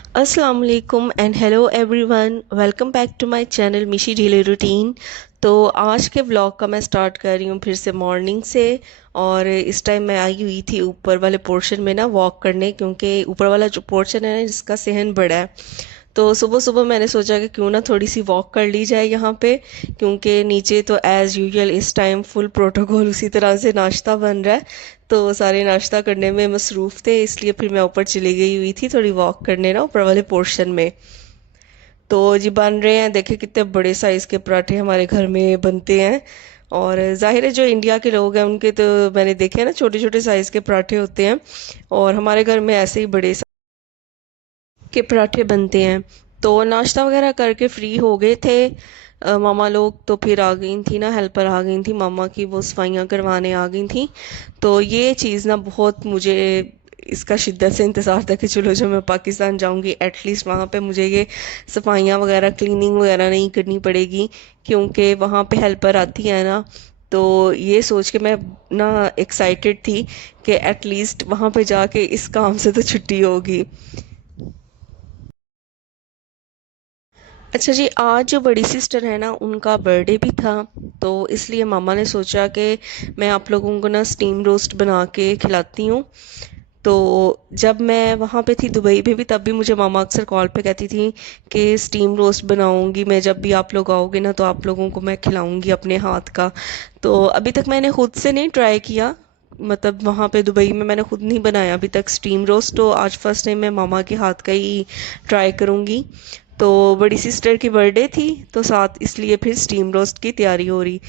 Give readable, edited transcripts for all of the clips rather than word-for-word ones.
अस्सलाम वालेकुम and hello everyone, welcome back to my channel Mishi daily routine. तो आज के व्लॉग का मैं स्टार्ट कर रही हूँ फिर से मॉर्निंग से। और इस टाइम मैं आई हुई थी ऊपर वाले पोर्शन में ना वॉक करने, क्योंकि ऊपर वाला जो पोर्शन है ना जिसका सहन बड़ा है। तो सुबह सुबह मैंने सोचा कि क्यों ना थोड़ी सी वॉक कर ली जाए यहाँ पे, क्योंकि नीचे तो एज़ यूजुअल इस टाइम फुल प्रोटोकॉल उसी तरह से नाश्ता बन रहा है। तो सारे नाश्ता करने में मसरूफ़ थे, इसलिए फिर मैं ऊपर चली गई हुई थी थोड़ी वॉक करने ना ऊपर वाले पोर्शन में। तो जी बन रहे हैं, देखे कितने बड़े साइज़ के पराठे हमारे घर में बनते हैं। और जाहिर है जो इंडिया के लोग हैं उनके तो मैंने देखे हैं ना छोटे छोटे साइज़ के पराठे होते हैं, और हमारे घर में ऐसे ही बड़े के पराठे बनते हैं। तो नाश्ता वगैरह करके फ्री हो गए थे मामा लोग, तो फिर आ गई थी ना, हेल्पर आ गई थी मामा की, वो सफाइयाँ करवाने आ गई थी। तो ये चीज़ ना बहुत मुझे इसका शिद्दत से इंतज़ार था कि चलो जब मैं पाकिस्तान जाऊंगी एटलीस्ट वहाँ पे मुझे ये सफाइयाँ वगैरह क्लीनिंग वगैरह नहीं करनी पड़ेगी, क्योंकि वहाँ पे हेल्पर आती है ना। तो ये सोच के मैं ना एक्साइटेड थी कि एटलीस्ट वहाँ पे जाके इस काम से तो छुट्टी होगी। अच्छा जी, आज जो बड़ी सिस्टर है ना उनका बर्थडे भी था, तो इसलिए मामा ने सोचा कि मैं आप लोगों को ना स्टीम रोस्ट बना के खिलाती हूँ। तो जब मैं वहाँ पे थी दुबई में भी, तब भी मुझे मामा अक्सर कॉल पे कहती थी कि स्टीम रोस्ट बनाऊँगी मैं, जब भी आप लोग आओगे ना तो आप लोगों को मैं खिलाऊँगी अपने हाथ का। तो अभी तक मैंने खुद से नहीं ट्राई किया, मतलब वहाँ पे दुबई में मैंने खुद नहीं बनाया अभी तक स्टीम रोस्ट, तो आज फर्स्ट टाइम मैं मामा के हाथ का ही ट्राई करूँगी। तो बड़ी सिस्टर की बर्थडे थी, तो साथ इसलिए फिर स्टीम रोस्ट की तैयारी हो रही।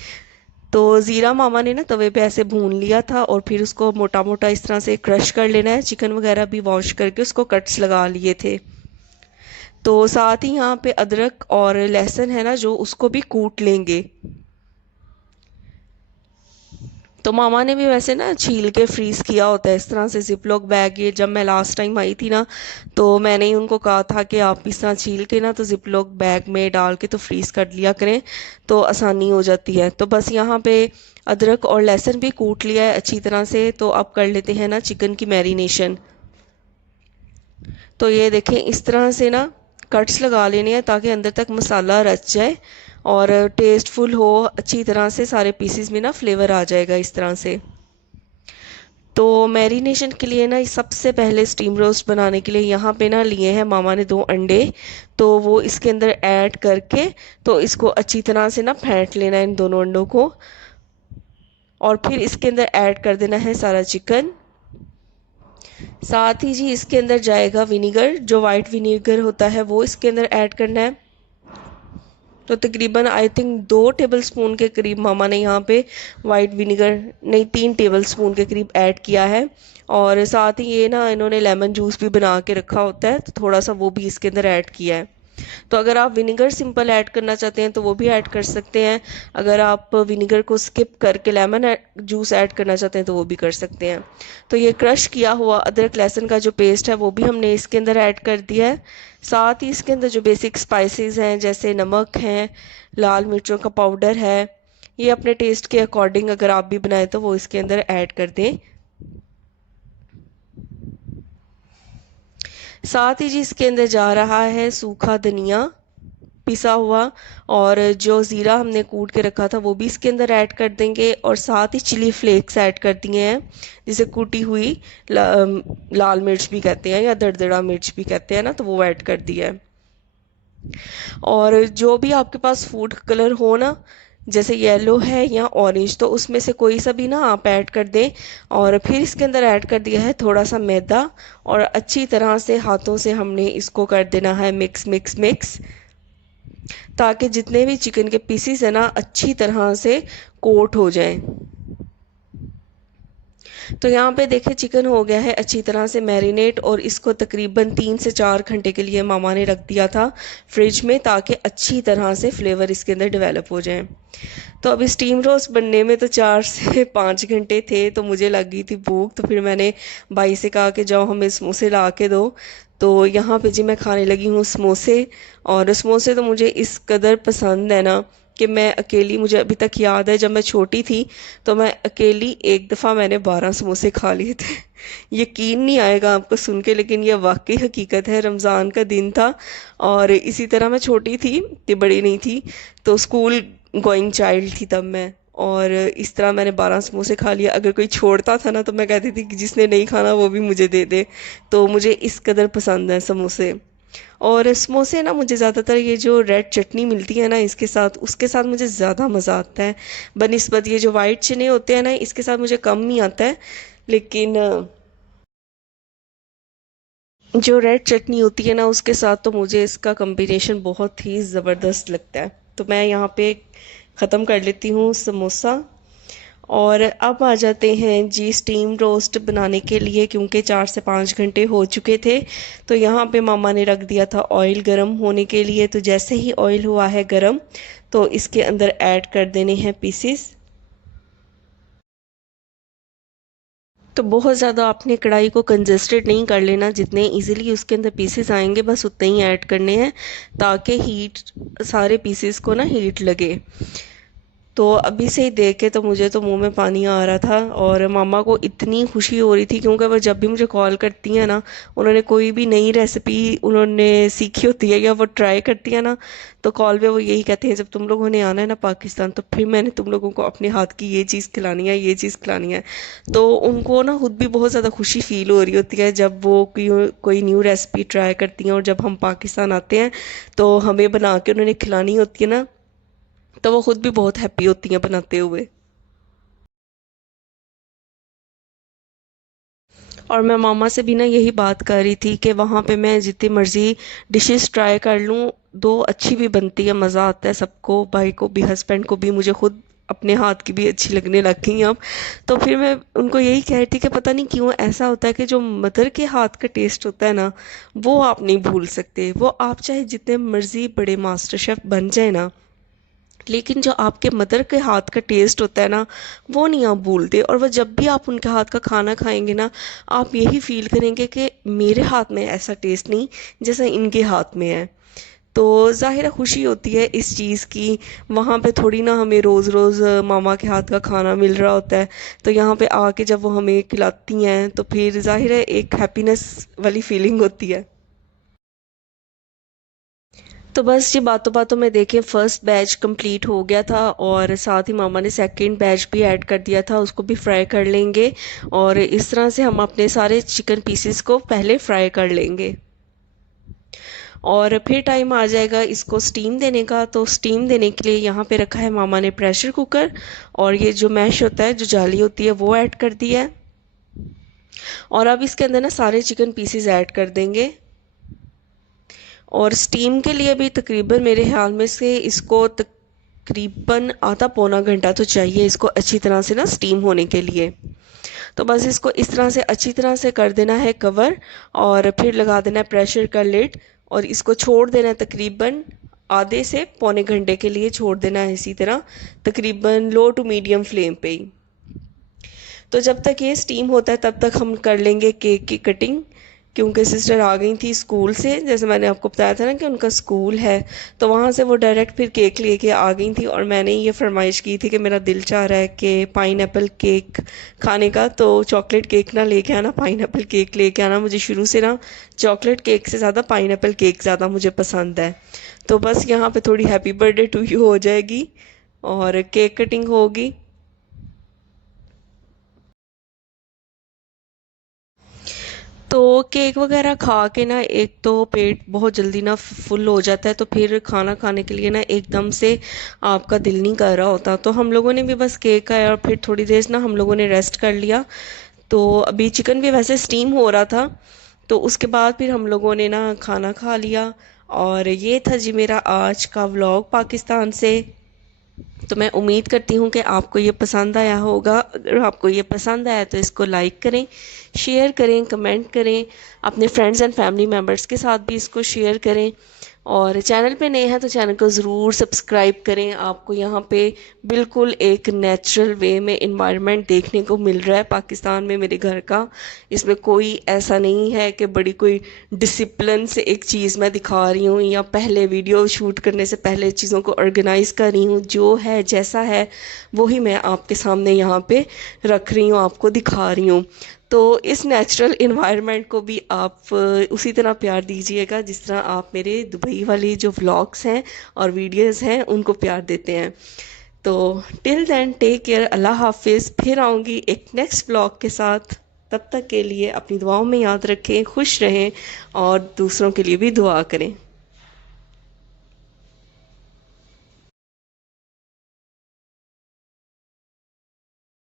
तो ज़ीरा मामा ने ना तवे पे ऐसे भून लिया था, और फिर उसको मोटा मोटा इस तरह से क्रश कर लेना है। चिकन वगैरह भी वॉश करके उसको कट्स लगा लिए थे। तो साथ ही यहाँ पे अदरक और लहसुन है ना जो, उसको भी कूट लेंगे। तो मामा ने भी वैसे ना छील के फ्रीज़ किया होता है इस तरह से जिप लॉक बैग। ये जब मैं लास्ट टाइम आई थी ना, तो मैंने ही उनको कहा था कि आप इस तरह छील के ना तो जिप लॉक बैग में डाल के तो फ्रीज़ कर लिया करें, तो आसानी हो जाती है। तो बस यहाँ पे अदरक और लहसुन भी कूट लिया है अच्छी तरह से। तो अब कर लेते हैं ना चिकन की मैरिनेशन। तो ये देखें इस तरह से ना कट्स लगा लेने हैं ताकि अंदर तक मसाला रच जाए और टेस्टफुल हो अच्छी तरह से, सारे पीसेस में ना फ्लेवर आ जाएगा इस तरह से। तो मैरिनेशन के लिए ना सबसे पहले स्टीम रोस्ट बनाने के लिए यहाँ पे ना लिए हैं मामा ने 2 अंडे। तो वो इसके अंदर ऐड करके तो इसको अच्छी तरह से ना फेंट लेना है इन दोनों अंडों को, और फिर इसके अंदर ऐड कर देना है सारा चिकन। साथ ही जी इसके अंदर जाएगा विनीगर, जो वाइट विनीगर होता है वो इसके अंदर ऐड करना है। तो तकरीबन आई थिंक 2 टेबल स्पून के करीब मामा ने यहाँ पे वाइट विनीगर, नहीं 3 टेबल स्पून के करीब ऐड किया है। और साथ ही ये ना इन्होंने लेमन जूस भी बना के रखा होता है, तो थोड़ा सा वो भी इसके अंदर ऐड किया है। तो अगर आप विनेगर सिंपल ऐड करना चाहते हैं तो वो भी ऐड कर सकते हैं। अगर आप विनेगर को स्किप करके लेमन जूस ऐड करना चाहते हैं तो वो भी कर सकते हैं। तो ये क्रश किया हुआ अदरक लहसुन का जो पेस्ट है वो भी हमने इसके अंदर ऐड कर दिया है। साथ ही इसके अंदर जो बेसिक स्पाइसेस हैं जैसे नमक है, लाल मिर्चों का पाउडर है, ये अपने टेस्ट के अकॉर्डिंग अगर आप भी बनाएं तो वो इसके अंदर ऐड कर दें। साथ ही जी इसके अंदर जा रहा है सूखा धनिया पिसा हुआ, और जो ज़ीरा हमने कूट के रखा था वो भी इसके अंदर ऐड कर देंगे, और साथ ही चिली फ्लेक्स ऐड कर दिए हैं, जिसे कूटी हुई लाल मिर्च भी कहते हैं या दरदरा मिर्च भी कहते हैं ना, तो वो ऐड कर दिया है। और जो भी आपके पास फूड कलर हो ना, जैसे येलो है या ऑरेंज, तो उसमें से कोई सा भी ना आप ऐड कर दें। और फिर इसके अंदर ऐड कर दिया है थोड़ा सा मैदा, और अच्छी तरह से हाथों से हमने इसको कर देना है मिक्स मिक्स मिक्स, ताकि जितने भी चिकन के पीसीस है ना अच्छी तरह से कोट हो जाएं। तो यहाँ पे देखें चिकन हो गया है अच्छी तरह से मैरिनेट, और इसको तकरीबन 3 से 4 घंटे के लिए मामा ने रख दिया था फ्रिज में, ताकि अच्छी तरह से फ्लेवर इसके अंदर डेवलप हो जाए। तो अब स्टीम रोस्ट बनने में तो 4 से 5 घंटे थे, तो मुझे लग गई थी भूख, तो फिर मैंने भाई से कहा कि जाओ हमें समोसे ला के दो। तो यहाँ पे जी मैं खाने लगी हूँ समोसे। और समोसे तो मुझे इस कदर पसंद है ना, कि मैं अकेली, मुझे अभी तक याद है जब मैं छोटी थी तो मैं अकेली एक दफ़ा मैंने 12 समोसे खा लिए थे। यकीन नहीं आएगा आपको सुन के, लेकिन ये वाकई हकीकत है। रमज़ान का दिन था और इसी तरह मैं छोटी थी, इतनी बड़ी नहीं थी, तो स्कूल गोइंग चाइल्ड थी तब मैं। और इस तरह मैंने 12 समोसे खा लिया। अगर कोई छोड़ता था ना तो मैं कहती थी कि जिसने नहीं खाना वो भी मुझे दे दे। तो मुझे इस कदर पसंद है समोसे। और समोसे ना मुझे ज़्यादातर ये जो रेड चटनी मिलती है ना इसके साथ, उसके साथ मुझे ज़्यादा मज़ा आता है बनिस्बत ये जो वाइट चने होते हैं ना, इसके साथ मुझे कम ही आता है। लेकिन जो रेड चटनी होती है ना उसके साथ तो मुझे इसका कॉम्बिनेशन बहुत ही ज़बरदस्त लगता है। तो मैं यहाँ पे ख़त्म कर लेती हूँ समोसा। और अब आ जाते हैं जी स्टीम रोस्ट बनाने के लिए, क्योंकि 4 से 5 घंटे हो चुके थे। तो यहाँ पे मामा ने रख दिया था ऑयल गरम होने के लिए। तो जैसे ही ऑयल हुआ है गरम तो इसके अंदर ऐड कर देने हैं पीसेस। तो बहुत ज़्यादा आपने कढ़ाई को कंजस्टेड नहीं कर लेना, जितने इजीली उसके अंदर पीसेस आएंगे बस उतने ही ऐड करने हैं, ताकि हीट सारे पीसेस को ना हीट लगे। तो अभी से ही देख के तो मुझे तो मुंह में पानी आ रहा था। और मामा को इतनी खुशी हो रही थी, क्योंकि वो जब भी मुझे कॉल करती हैं ना, उन्होंने कोई भी नई रेसिपी उन्होंने सीखी होती है या वो ट्राई करती है ना, तो कॉल पे वो यही कहते हैं जब तुम लोगों ने आना है ना पाकिस्तान तो फिर मैंने तुम लोगों को अपने हाथ की ये चीज़ खिलानी है, ये चीज़ खिलानी है। तो उनको ना खुद भी बहुत ज़्यादा खुशी फील हो रही होती है जब वो कोई न्यू रेसिपी ट्राई करती हैं। और जब हम पाकिस्तान आते हैं तो हमें बना के उन्होंने खिलानी होती है ना, तो वो खुद भी बहुत हैप्पी होती हैं बनाते हुए। और मैं मामा से भी ना यही बात कर रही थी कि वहाँ पे मैं जितनी मर्ज़ी डिशेस ट्राई कर लूँ, दो अच्छी भी बनती है, मज़ा आता है सबको, भाई को भी हस्बैंड को भी, मुझे खुद अपने हाथ की भी अच्छी लगने लग गई अब। तो फिर मैं उनको यही कह रही थी कि पता नहीं क्यों ऐसा होता है कि जो मदर के हाथ का टेस्ट होता है ना वो आप नहीं भूल सकते। वो आप चाहे जितने मर्ज़ी बड़े मास्टर शेफ़ बन जाए ना, लेकिन जो आपके मदर के हाथ का टेस्ट होता है ना वो नहीं आप भूलते। और वह जब भी आप उनके हाथ का खाना खाएंगे ना, आप यही फील करेंगे कि मेरे हाथ में ऐसा टेस्ट नहीं जैसा इनके हाथ में है। तो ज़ाहिर है खुशी होती है इस चीज़ की। वहाँ पे थोड़ी ना हमें रोज़ रोज़ मामा के हाथ का खाना मिल रहा होता है। तो यहाँ पे आके जब वो हमें खिलाती हैं तो फिर ज़ाहिर है एक हैप्पीनेस वाली फीलिंग होती है। तो बस ये बातों बातों में देखें फर्स्ट बैच कंप्लीट हो गया था, और साथ ही मामा ने सेकंड बैच भी ऐड कर दिया था, उसको भी फ्राई कर लेंगे। और इस तरह से हम अपने सारे चिकन पीसेस को पहले फ्राई कर लेंगे। और फिर टाइम आ जाएगा इसको स्टीम देने का। तो स्टीम देने के लिए यहाँ पे रखा है मामा ने प्रेशर कुकर, और ये जो मैश होता है, जो जाली होती है, वो ऐड कर दिया है। और अब इसके अंदर ना सारे चिकन पीसेस ऐड कर देंगे। और स्टीम के लिए भी तकरीबन मेरे ख्याल में से इसको तकरीबन आधा पौना घंटा तो चाहिए इसको अच्छी तरह से ना स्टीम होने के लिए। तो बस इसको इस तरह से अच्छी तरह से कर देना है कवर, और फिर लगा देना है प्रेशर का लिड, और इसको छोड़ देना है तकरीबन आधे से पौने घंटे के लिए छोड़ देना है इसी तरह, तकरीबन लो टू मीडियम फ्लेम पे ही। तो जब तक ये स्टीम होता है तब तक हम कर लेंगे केक की कटिंग, क्योंकि सिस्टर आ गई थी स्कूल से, जैसे मैंने आपको बताया था ना कि उनका स्कूल है। तो वहाँ से वो डायरेक्ट फिर केक लेके आ गई थी, और मैंने ये फरमाइश की थी कि मेरा दिल चाह रहा है कि पाइनएप्पल केक खाने का, तो चॉकलेट केक ना लेके आना, पाइनएप्पल केक लेके आना। मुझे शुरू से ना चॉकलेट केक से ज़्यादा पाइनएप्पल केक ज़्यादा मुझे पसंद है। तो बस यहाँ पे थोड़ी हैप्पी बर्थडे टू यू हो जाएगी और केक कटिंग होगी। तो केक वगैरह खा के ना एक तो पेट बहुत जल्दी ना फुल हो जाता है, तो फिर खाना खाने के लिए ना एकदम से आपका दिल नहीं कर रहा होता। तो हम लोगों ने भी बस केक खाया और फिर थोड़ी देर ना हम लोगों ने रेस्ट कर लिया। तो अभी चिकन भी वैसे स्टीम हो रहा था, तो उसके बाद फिर हम लोगों ने ना खाना खा लिया। और ये था जी मेरा आज का व्लॉग पाकिस्तान से। तो मैं उम्मीद करती हूँ कि आपको ये पसंद आया होगा। अगर आपको ये पसंद आया तो इसको लाइक करें, शेयर करें, कमेंट करें, अपने फ्रेंड्स एंड फैमिली मेम्बर्स के साथ भी इसको शेयर करें। और चैनल पे नए हैं तो चैनल को ज़रूर सब्सक्राइब करें। आपको यहाँ पे बिल्कुल एक नेचुरल वे में इन्वायरमेंट देखने को मिल रहा है पाकिस्तान में मेरे घर का। इसमें कोई ऐसा नहीं है कि बड़ी कोई डिसिप्लिन से एक चीज़ मैं दिखा रही हूँ या पहले वीडियो शूट करने से पहले चीज़ों को ऑर्गेनाइज़ कर रही हूँ। जो है जैसा है वही मैं आपके सामने यहाँ पे रख रही हूँ, आपको दिखा रही हूँ। तो इस नेचुरल इन्वायरमेंट को भी आप उसी तरह प्यार दीजिएगा जिस तरह आप मेरे दुबई वाली जो व्लॉग्स हैं और वीडियोस हैं उनको प्यार देते हैं। तो टिल देन टेक केयर, अल्लाह हाफिज़। फिर आऊँगी एक नेक्स्ट व्लॉग के साथ। तब तक के लिए अपनी दुआओं में याद रखें, खुश रहें और दूसरों के लिए भी दुआ करें।